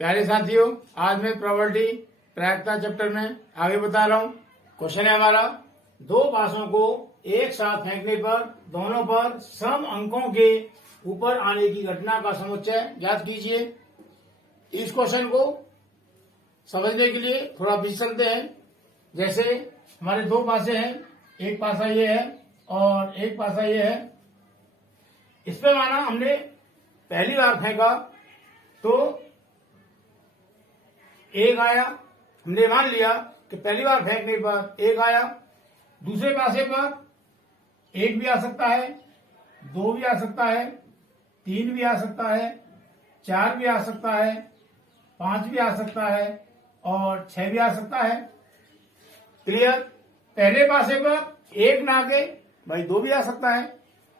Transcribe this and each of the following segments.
प्यारे साथियों, आज मैं प्रोबेबिलिटी प्रायिकता चैप्टर में आगे बता रहा हूँ। क्वेश्चन है हमारा, दो पासों को एक साथ फेंकने पर दोनों पर सम अंकों के ऊपर आने की घटना का समुच्चय ज्ञात कीजिए। इस क्वेश्चन को समझने के लिए थोड़ा पीछे चलते हैं। जैसे हमारे दो पासे हैं, एक पासा ये है और एक पासा ये है। इस पे माना हमने पहली बार फेंका तो एक आया। हमने मान लिया कि पहली बार फेंकने पर एक आया। दूसरे पासे पर एक भी आ सकता है, दो भी आ सकता है, तीन भी आ सकता है, चार भी आ सकता है, पांच भी आ सकता है और छह भी आ सकता है। क्लियर? पहले पासे पर एक ना आके भाई दो भी आ सकता है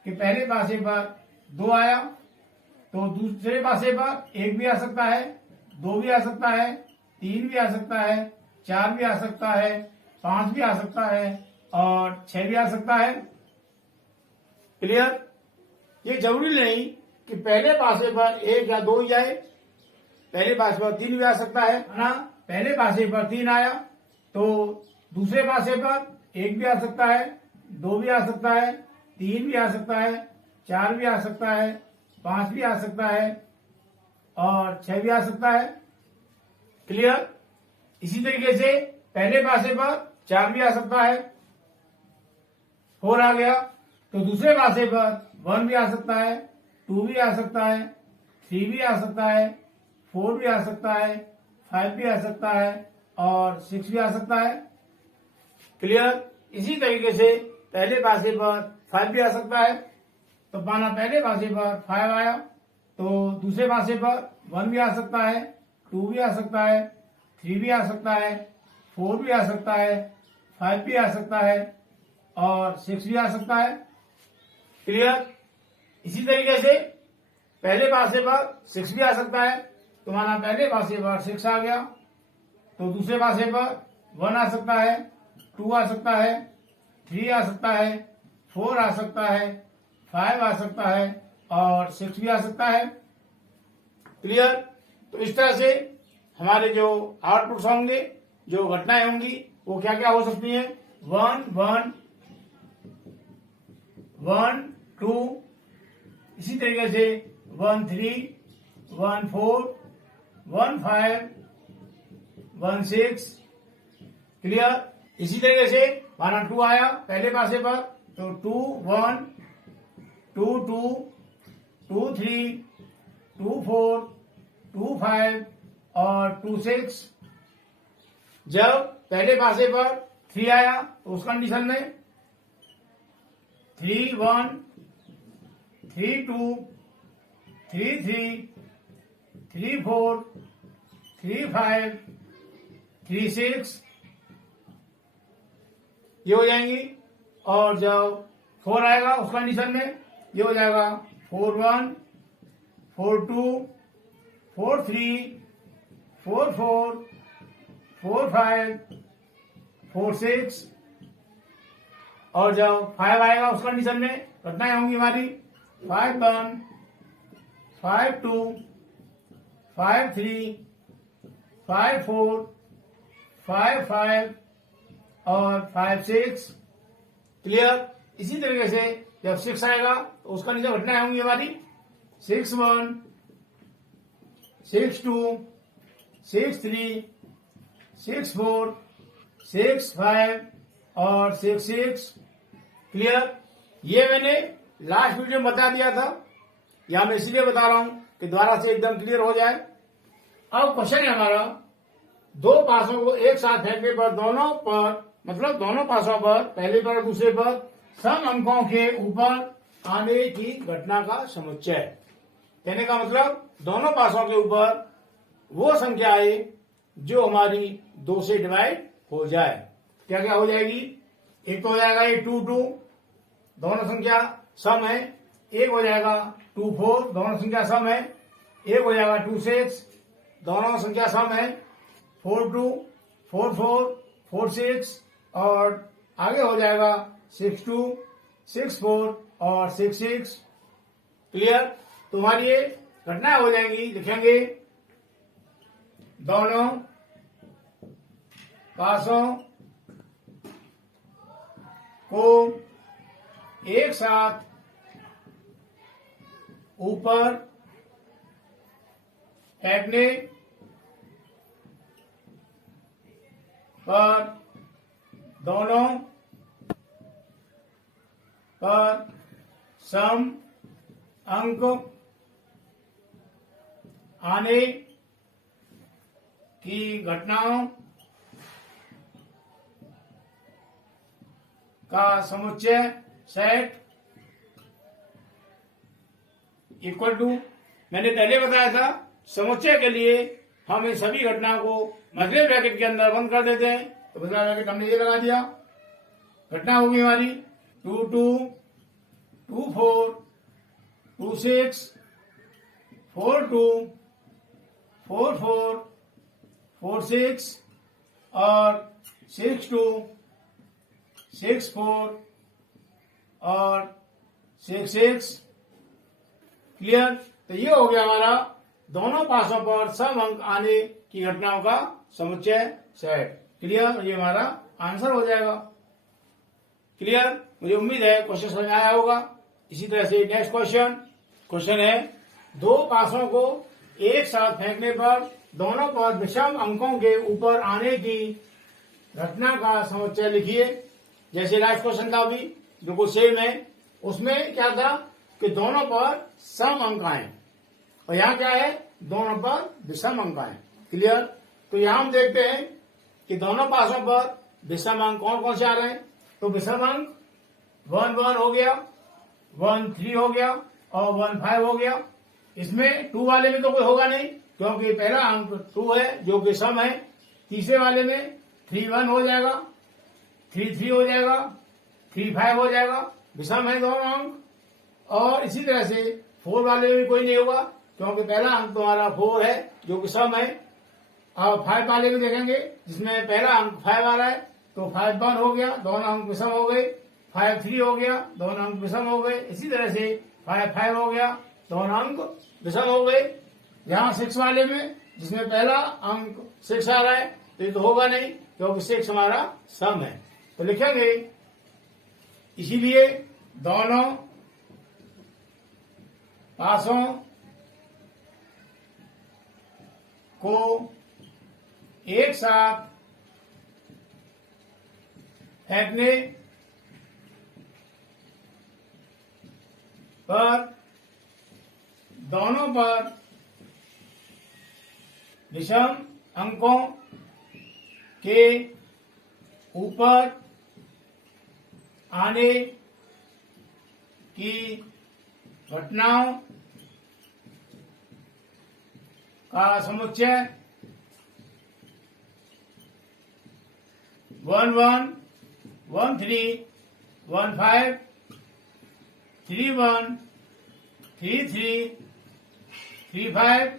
कि पहले पासे पर दो आया तो दूसरे पासे पर एक भी आ सकता है, दो भी आ सकता है, तीन भी आ सकता है, चार भी आ सकता है, पांच भी आ सकता है और छह भी आ सकता है। क्लियर? ये जरूरी नहीं कि पहले पासे पर एक या दो ही आए, पहले पासे पर तीन भी आ सकता है ना। पहले पासे पर तीन आया तो दूसरे पासे पर एक भी आ सकता है, दो भी आ सकता है, तीन भी आ सकता है, चार भी आ सकता है, पांच भी आ सकता है और छह भी आ सकता है। क्लियर? इसी तरीके से पहले पासे पर चार भी आ सकता है, फोर आ गया तो दूसरे पासे पर वन भी आ सकता है, टू भी आ सकता है, थ्री भी आ सकता है, फोर भी आ सकता है, फाइव भी आ सकता है और सिक्स भी आ सकता है। क्लियर? इसी तरीके से पहले पासे पर फाइव भी आ सकता है तो माना पहले पासे पर फाइव आया तो दूसरे पासे पर वन भी आ सकता है, टू भी आ सकता है, थ्री भी आ सकता है, फोर भी आ सकता है, फाइव भी आ सकता है और सिक्स भी आ सकता है। क्लियर? इसी तरीके से पहले पासे पर सिक्स भी आ सकता है तो माना पहले पासे पर सिक्स आ गया तो दूसरे पासे पर वन आ सकता है, टू आ सकता है, थ्री आ सकता है, फोर आ सकता है, फाइव आ सकता है और सिक्स भी आ सकता है। क्लियर? तो इस तरह से हमारे जो आउटपुट्स होंगे, जो घटनाएं होंगी, वो क्या क्या हो सकती हैं? वन वन, वन टू, इसी तरीके से one three, one four, one five, one six. Clear? इसी तरीके से माना टू आया पहले पासे पर तो two one, two two, two three, two four, two five और टू सिक्स। जब पहले पासे पर थ्री आया तो उस कंडीशन में three one, three two, three three, three four, three five, three six ये हो जाएंगी। और जब फोर आएगा उस कंडीशन में ये हो जाएगा four one, four two, four three, four four, four five, four six. और जब फाइव आएगा उस कंडीशन में घटनाएं होंगी हमारी five one, five two, five three, five four, five five और फाइव सिक्स। क्लियर? इसी तरीके से जब सिक्स आएगा तो उस कंडीशन घटनाएं होंगी हमारी six one, six two, six three, six four, six five और सिक्स सिक्स। क्लियर? ये मैंने लास्ट वीडियो में बता दिया था, यहां मैं इसलिए बता रहा हूं कि दोबारा से एकदम क्लियर हो जाए। अब क्वेश्चन है हमारा, दो पासों को एक साथ फेंकने पर दोनों पर, मतलब दोनों पासों पर, पहले पर और दूसरे पर सम अंकों के ऊपर आने की घटना का समुच्चय। कहने का मतलब दोनों पासों के ऊपर वो संख्या आए जो हमारी दो से डिवाइड हो जाए। क्या क्या हो जाएगी? एक तो हो जाएगा ये टू टू, दोनों संख्या सम है। एक हो जाएगा टू फोर, दोनों संख्या सम है। एक हो जाएगा टू सिक्स, दोनों संख्या सम है। Four two, four four, four six और आगे हो जाएगा सिक्स टू, सिक्स फोर और सिक्स सिक्स। क्लियर? तुम्हारी ये घटनाएं हो जाएंगी। लिखेंगे दोनों पासों को एक साथ ऊपर फेंकने पर दोनों पर सम अंक आने की घटनाओं का समुच्चय सेट इक्वल टू, मैंने पहले बताया था समुच्चय के लिए हम इन सभी घटनाओं को मझले ब्रैकेट के अंदर बंद कर देते हैं। तो मझला ब्रैकेट हमने ये लगा दिया। घटना होगी हमारी 22, 24, 26, 42, 44, 46 और 62, 64 और 66। क्लियर। तो ये हो गया हमारा दोनों पासों पर सम अंक आने की घटनाओं का समुच्चय सेट। क्लियर। ये हमारा आंसर हो जाएगा। क्लियर। मुझे उम्मीद है क्वेश्चन समझ में आया होगा। इसी तरह से नेक्स्ट क्वेश्चन है दो पासों को एक साथ फेंकने पर दोनों पर विषम अंकों के ऊपर आने की घटना का समुच्चय लिखिए। जैसे लास्ट क्वेश्चन था अभी बिल्कुल सेम है। उसमें क्या था कि दोनों पर सम अंक आए और यहाँ क्या है, दोनों पर विषम अंक आए। क्लियर। तो यहाँ हम देखते हैं कि दोनों पासों पर विषम अंक कौन कौन से आ रहे हैं। तो विषम अंक 1 1 हो गया, 1 3 हो गया और 1 5 हो गया। इसमें 2 वाले में तो कोई होगा नहीं क्योंकि पहला अंक 2 है जो कि सम है। तीसरे वाले में 3 1 हो जाएगा, 3 3 हो जाएगा, 3 5 हो जाएगा, विषम है दोनों अंक। और इसी तरह से 4 वाले में भी कोई नहीं होगा क्योंकि पहला अंक तुम्हारा 4 है जो कि सम है। अब 5 वाले में देखेंगे जिसमें पहला अंक 5 आ रहा है तो 5 1 हो गया, दोनों अंक विषम हो गए। 5 3 हो गया, दोनों अंक विषम हो गए। इसी तरह से 5 5 हो गया, दोनों अंक विषम हो गए। यहाँ 6 वाले में जिसमें पहला अंक 6 आ रहा है तो ये तो होगा नहीं क्योंकि 6 हमारा सम है। तो लिखेंगे इसीलिए दोनों पासों को एक साथ फेंकने पर दोनों पर विषम अंकों के ऊपर आने की घटनाओं का समुच्चय 1 1 1 3 1 5 3 1 3 3 3 5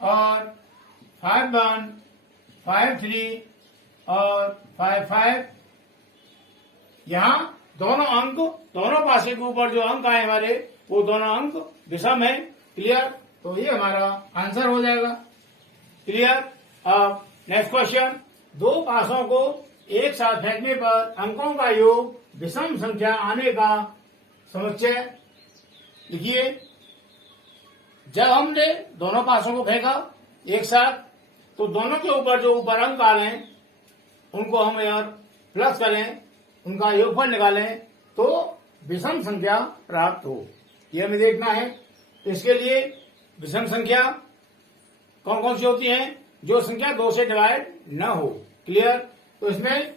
और 5 1 5 3 और 5 5। यहाँ दोनों अंक, दोनों पासे के ऊपर जो अंक आए हमारे वो दोनों अंक विषम है। क्लियर। तो ये हमारा आंसर हो जाएगा। क्लियर। अब नेक्स्ट क्वेश्चन, दो पासों को एक साथ फेंकने पर अंकों का योग विषम संख्या आने का समुच्चय लिखिए। जब हमने दोनों पासों को फेंका एक साथ तो दोनों के ऊपर जो ऊपर अंक आ रहे हैं उनको हम यार प्लस करें, उनका योगफल निकालें तो विषम संख्या प्राप्त हो, ये हमें देखना है। तो इसके लिए विषम संख्या कौन कौन सी होती हैं, जो संख्या 2 से डिवाइड न हो। क्लियर। तो इसमें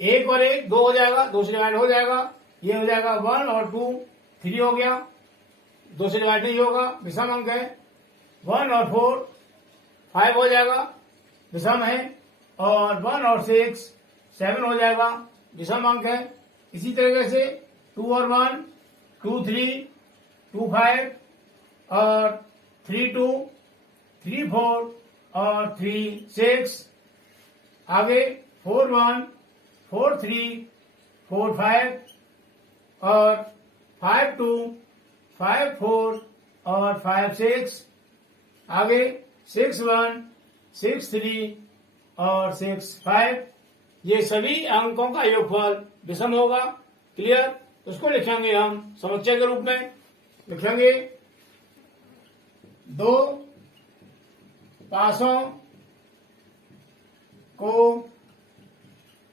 1 और 1 2 हो जाएगा, 2 से डिवाइड हो जाएगा। ये हो जाएगा 1 और 2 3 हो गया, 2 से डिवाइड नहीं होगा, विषम अंक है। 1 और 4 5 हो जाएगा, विषम है। और 1 और 6 7 हो जाएगा, विषम अंक है। इसी तरीके से 2 और 1 2 3 2 5 और 3 2 3 4 और 3 6। आगे 4 1 4 3 4 5 और 5 2 5 4 और 5 6। आगे 61, 63 और 65, ये सभी अंकों का योगफल विषम होगा। क्लियर? उसको लिखेंगे हम समुच्चय के रूप में। लिखेंगे दो पासों को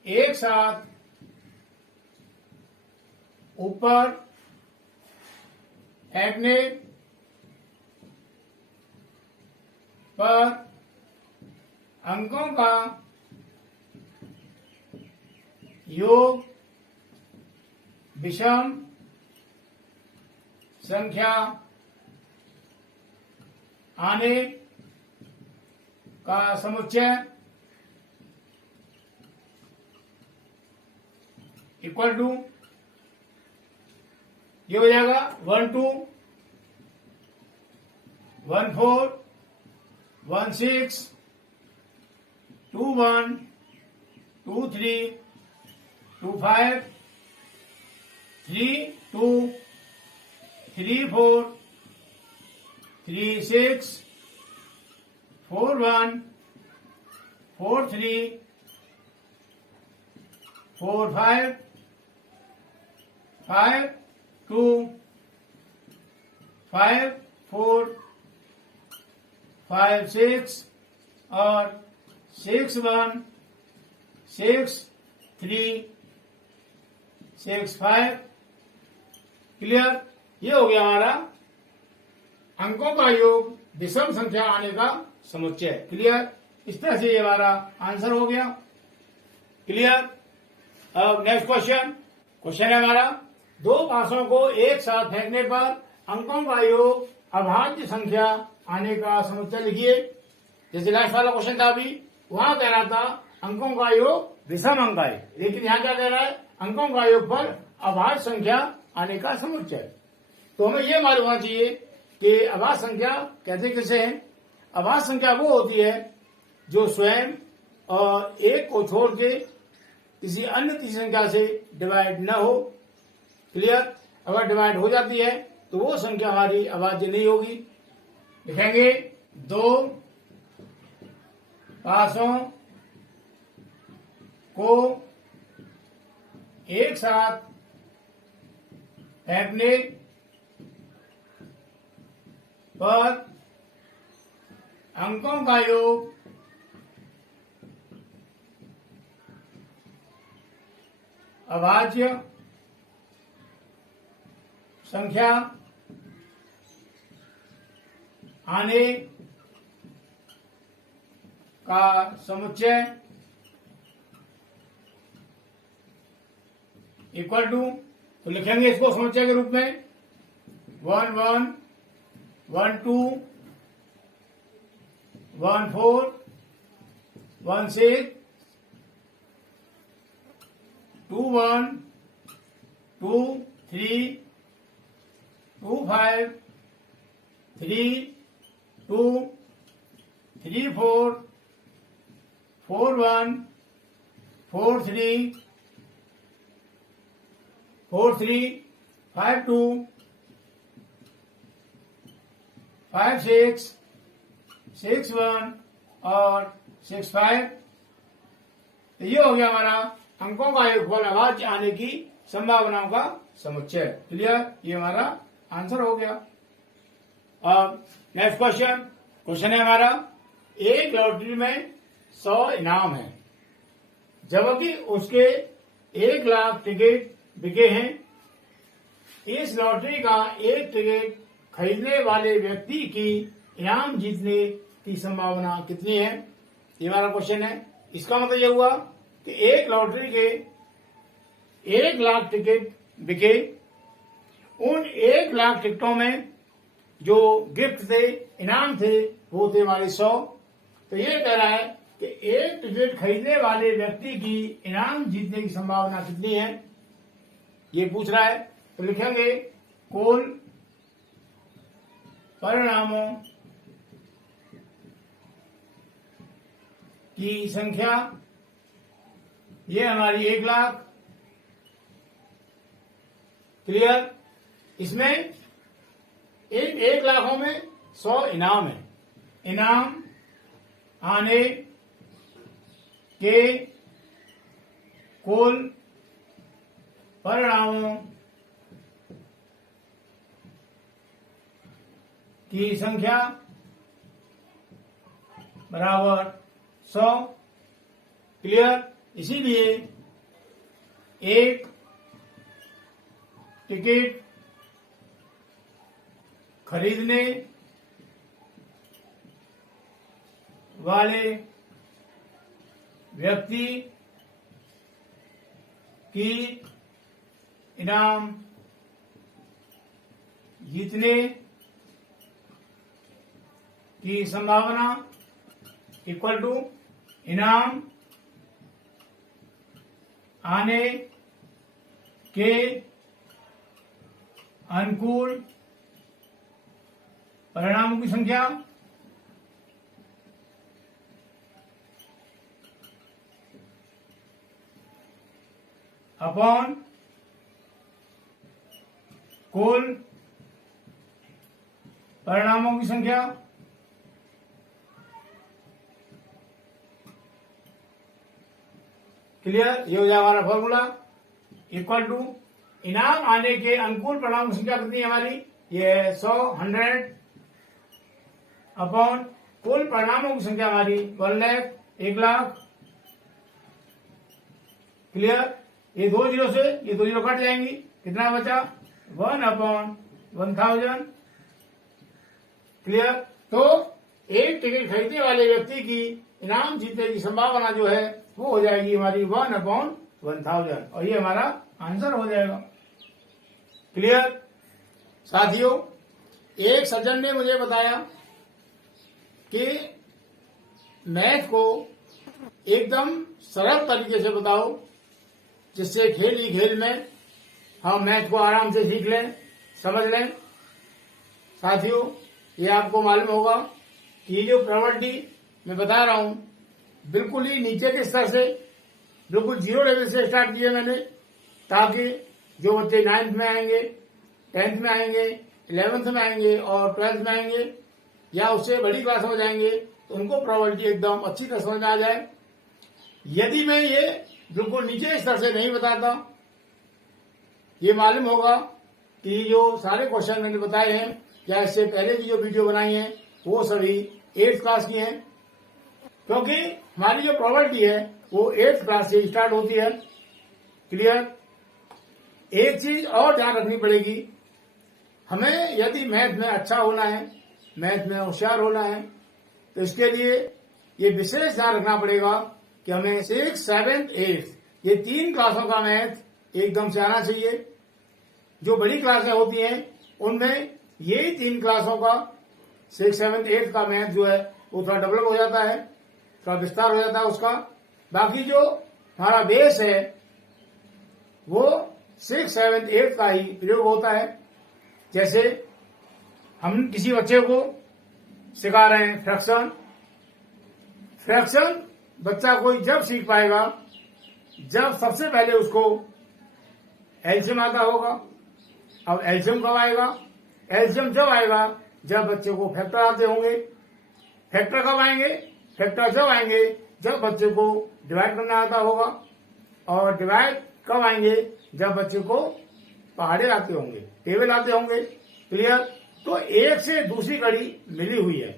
एक साथ ऊपर फेंकने पर अंकों का योग विषम संख्या आने का समुच्चय इक्वल टू, ये हो जाएगा 1 2 1 4 1 6 2 1 2 3 2 5 3 2 3 4 3 6 4 1 4 3 4 5 5 2 5 4 5 6 और 6 1 6 3 6 5। क्लियर? ये हो गया हमारा अंकों का योग विषम संख्या आने का समुच्चय। क्लियर? इस तरह से ये हमारा आंसर हो गया। क्लियर? अब नेक्स्ट क्वेश्चन है हमारा, दो पासों को एक साथ फेंकने पर अंकों का योग अभाज्य संख्या आने का समुच्चय लिखिए। जैसे लास्ट वाला क्वेश्चन था अभी, वहां कह रहा था अंकों का योग विषम अंक आए, लेकिन यहाँ क्या कह रहा है, अंकों का योग पर अभाज्य संख्या आने का समुच्चय। तो हमें यह मालूम होना चाहिए कि अभाज्य संख्या कैसे कैसे है। अभाज्य संख्या वो होती है जो स्वयं और एक को छोड़ के किसी अन्य तीसरी संख्या से डिवाइड न हो। क्लियर? अगर डिवाइड हो जाती है तो वो संख्या हमारी अभाज्य नहीं होगी। लिखेंगे दो पासों को एक साथ फेंकने पर अंकों का योग अभाज्य संख्या आने का समुच्चय इक्वल टू, तो लिखेंगे इसको समुच्चय के रूप में 1 1 1 2 1 4 1 6 2 1 2 3 2 5 3 2 3 4 4 1 4 3 4 3 5 2 5 6 6 1 और 6 5। तो ये हो गया हमारा अंकों का योगफल अभाज्य आने की संभावनाओं का समुच्चय। क्लियर? ये हमारा आंसर हो गया। अब नेक्स्ट क्वेश्चन है हमारा, एक लॉटरी में 100 इनाम है, जबकि उसके 1 लाख टिकट बिके हैं। इस लॉटरी का एक टिकट खरीदने वाले व्यक्ति की इनाम जीतने की संभावना कितनी है? ये हमारा क्वेश्चन है। इसका मतलब यह हुआ कि एक लॉटरी के 1 लाख टिकट बिके, उन 1 लाख टिकटों में जो गिफ्ट थे, इनाम थे, वो थे हमारे 100। तो ये कह रहा है कि एक टिकट खरीदने वाले व्यक्ति की इनाम जीतने की संभावना कितनी है, ये पूछ रहा है। तो लिखेंगे कुल परिणामों की संख्या, ये हमारी 1 लाख। क्लियर? इसमें इन 1 लाखों में 100 इनाम है, इनाम आने के कुल परिणामों की संख्या बराबर 100। क्लियर। इसीलिए एक टिकट खरीदने वाले व्यक्ति की इनाम जीतने की संभावना इक्वल टू इनाम आने के अनुकूल परिणामों की संख्या अपॉन कुल परिणामों की संख्या क्लियर। ये हो जाएगा हमारा फॉर्मूला इक्वल टू इनाम आने के अनुकूल परिणामों की संख्या कितनी है हमारी, ये है 100 अपॉन कुल परिणामों की संख्या हमारी 1 लाख 1 लाख। क्लियर। ये 2 जीरो से ये 2 जीरो कट जाएंगी, कितना बचा 1 अपॉन 1000। क्लियर। तो एक टिकट खरीदने वाले व्यक्ति की इनाम जीतने की संभावना जो है वो हो जाएगी हमारी 1 अपॉन 1000 और ये हमारा आंसर हो जाएगा। क्लियर। साथियों, एक सज्जन ने मुझे बताया कि मैथ को एकदम सरल तरीके से बताओ जिससे खेल ही खेल में हम मैथ को आराम से सीख लें, समझ लें। साथियों, ये आपको मालूम होगा कि ये जो प्रॉपर्टी मैं बता रहा हूं बिल्कुल ही नीचे के स्तर से, बिल्कुल 0 लेवल से स्टार्ट किया मैंने, ताकि जो बच्चे 9th में आएंगे, 10th में आएंगे, 11th में आएंगे और 12th में आएंगे या उससे बड़ी क्लास में जाएंगे तो उनको प्रॉपर्टी एकदम अच्छी तरह समझ में आ जाए। यदि मैं ये बिल्कुल नीचे स्तर से नहीं बताता, ये मालूम होगा कि जो सारे क्वेश्चन मैंने बताए हैं या इससे पहले की जो वीडियो बनाई है वो सभी 8th क्लास की हैं, क्योंकि हमारी जो प्रॉपर्टी है वो 8th क्लास से स्टार्ट होती है। क्लियर। एक चीज और ध्यान रखनी पड़ेगी, हमें यदि मैथ में अच्छा होना है, मैथ में होशियार होना है, तो इसके लिए ये विशेष ध्यान रखना पड़ेगा कि हमें 6, 7, 8 ये 3 क्लासों का मैथ एकदम से आना चाहिए। जो बड़ी क्लासें होती हैं उनमें यही 3 क्लासों का 6, 7, 8 का मैथ जो है वो थोड़ा डेवलप हो जाता है, थोड़ा विस्तार हो जाता है उसका। बाकी जो हमारा बेस है वो 6, 7, 8 का ही प्रयोग होता है। जैसे हम किसी बच्चे को सिखा रहे हैं फ्रैक्शन बच्चा कोई जब सीख पाएगा जब सबसे पहले उसको एलसीएम आता होगा। अब एलसीएम कब आएगा, एलसीएम जब आएगा जब बच्चे को फैक्टर आते होंगे। फैक्टर कब आएंगे, फैक्टर जब आएंगे जब बच्चे को डिवाइड करना आता होगा। और डिवाइड कब आएंगे, जब बच्चे को पहाड़े आते होंगे, टेबल आते होंगे। क्लियर। तो एक से दूसरी कड़ी मिली हुई है।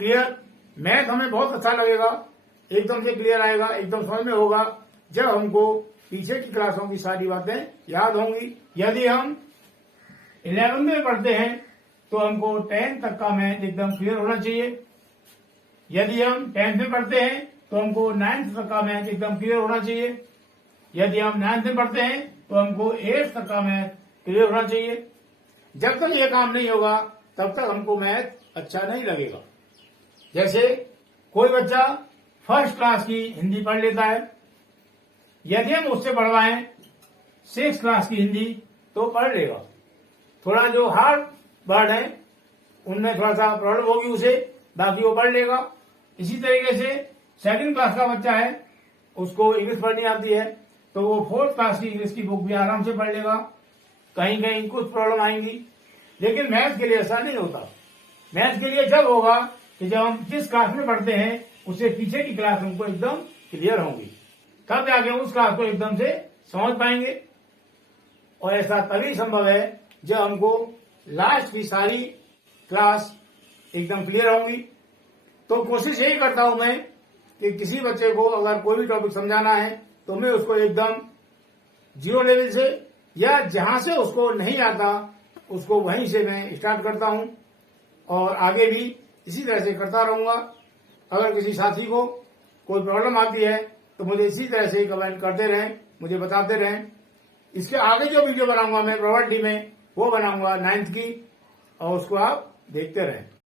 क्लियर। मैथ हमें बहुत अच्छा लगेगा, एकदम से क्लियर आएगा, एकदम समझ में होगा जब हमको पीछे की क्लासों की सारी बातें याद होंगी। यदि हम 11 में पढ़ते हैं तो हमको 10 तक का मैथ एकदम क्लियर होना चाहिए। यदि हम 10th में पढ़ते हैं तो हमको 9th तक का मैथ एकदम क्लियर होना चाहिए। यदि हम 9th में पढ़ते हैं तो हमको 8th तक का मैथ क्लियर होना चाहिए। जब तक ये काम नहीं होगा तब तक हमको मैथ अच्छा नहीं लगेगा। जैसे कोई बच्चा फर्स्ट क्लास की हिंदी पढ़ लेता है, यदि हम उससे पढ़वाएं 6th क्लास की हिंदी तो पढ़ लेगा। थोड़ा जो हार्ड वर्ड है उनमें थोड़ा सा प्रॉब्लम होगी उसे, बाकी वो पढ़ लेगा। इसी तरीके से 2nd क्लास का बच्चा है, उसको इंग्लिश पढ़नी आती है तो वो 4th क्लास की इंग्लिश की बुक भी आराम से पढ़ लेगा। कहीं कहीं कुछ प्रॉब्लम आएंगी, लेकिन मैथ के लिए ऐसा नहीं होता। मैथ के लिए जब होगा कि जब हम जिस क्लास में पढ़ते हैं उससे पीछे की क्लास हमको एकदम क्लियर होंगी, तब जाके उस क्लास को एकदम से समझ पाएंगे। और ऐसा तभी संभव है जब हमको लास्ट की सारी क्लास एकदम क्लियर होंगी। तो कोशिश यही करता हूं मैं कि किसी बच्चे को अगर कोई भी टॉपिक समझाना है तो मैं उसको एकदम जीरो लेवल से या जहां से उसको नहीं आता उसको वहीं से मैं स्टार्ट करता हूं और आगे भी इसी तरह से करता रहूंगा। अगर किसी साथी को कोई प्रॉब्लम आती है तो मुझे इसी तरह से कमेंट करते रहें, मुझे बताते रहें। इसके आगे जो वीडियो बनाऊंगा मैं प्रोबेबिलिटी में वो बनाऊंगा 9th की, और उसको आप देखते रहें।